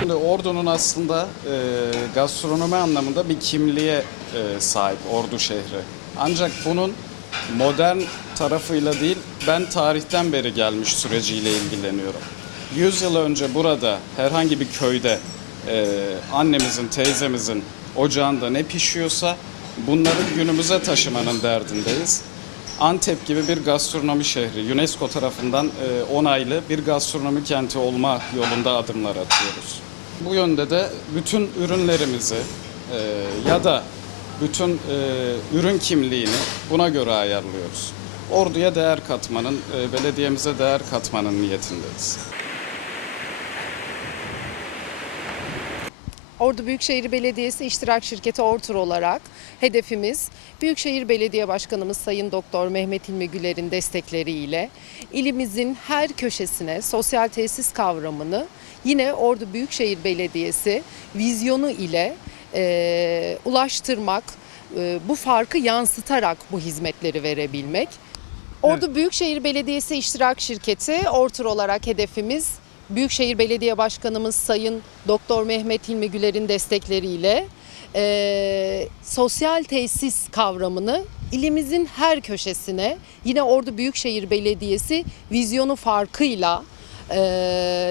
Şimdi Ordu'nun aslında e, gastronomi anlamında bir kimliğe e, sahip Ordu şehri. Ancak bunun modern tarafıyla değil, ben tarihten beri gelmiş süreciyle ilgileniyorum. 100 yıl önce burada herhangi bir köyde e, annemizin, teyzemizin ocağında ne pişiyorsa bunları günümüze taşımanın derdindeyiz. Antep gibi bir gastronomi şehri, UNESCO tarafından e, onaylı bir gastronomi kenti olma yolunda adımlar atıyoruz. Bu yönde de bütün ürünlerimizi e, ya da bütün e, ürün kimliğini buna göre ayarlıyoruz. Orduya değer katmanın, belediyemize değer katmanın niyetindeyiz. Ordu Büyükşehir Belediyesi İştirak Şirketi Ortur olarak hedefimiz Büyükşehir Belediye Başkanımız Sayın Doktor Mehmet İlmi Güler'in destekleriyle ilimizin her köşesine sosyal tesis kavramını yine Ordu Büyükşehir Belediyesi vizyonu ile e, ulaştırmak, e, bu farkı yansıtarak bu hizmetleri verebilmek. Ordu Büyükşehir Belediyesi İştirak Şirketi Ortur olarak hedefimiz Büyükşehir Belediye Başkanımız Sayın Doktor Mehmet Hilmi Güler'in destekleriyle eee, sosyal tesis kavramını ilimizin her köşesine yine Ordu Büyükşehir Belediyesi vizyonu farkıyla eee,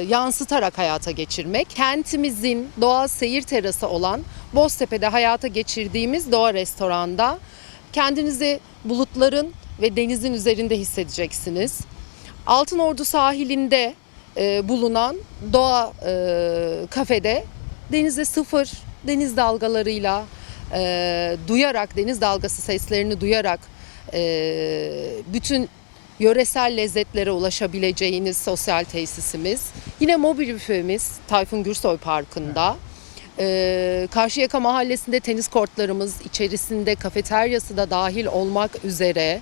yansıtarak hayata geçirmek. Kentimizin doğal seyir terası olan Boztepe'de hayata geçirdiğimiz Doğa Restoran'da kendinizi bulutların ve denizin üzerinde hissedeceksiniz. Altınordu sahilinde e, bulunan doğa e, kafede denize sıfır deniz dalgalarıyla e, duyarak deniz dalgası seslerini duyarak bütün yöresel lezzetlere ulaşabileceğiniz sosyal tesisimiz. Yine mobil büfemiz Tayfun Gürsoy Parkı'nda. Ee, Karşıyaka Mahallesi'nde tenis kortlarımız içerisinde kafeteryası da dahil olmak üzere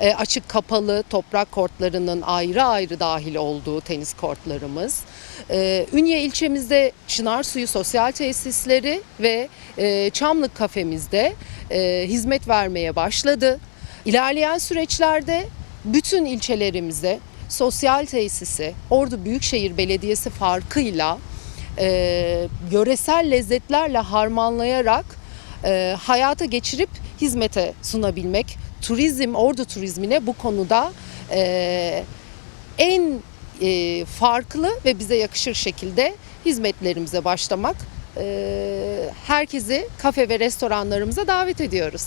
e, açık kapalı toprak kortlarının ayrı ayrı dahil olduğu tenis kortlarımız. Ee, Ünye ilçemizde Çınar Suyu Sosyal Tesisleri ve e, Çamlık kafemizde e, hizmet vermeye başladı. İlerleyen süreçlerde bütün ilçelerimize sosyal tesisi Ordu Büyükşehir Belediyesi farkıyla e, yöresel lezzetlerle harmanlayarak e, hayata geçirip hizmete sunabilmek. Turizm, ordu turizmine bu konuda e, en e, farklı ve bize yakışır şekilde hizmetlerimize başlamak. E, herkesi kafe ve restoranlarımıza davet ediyoruz.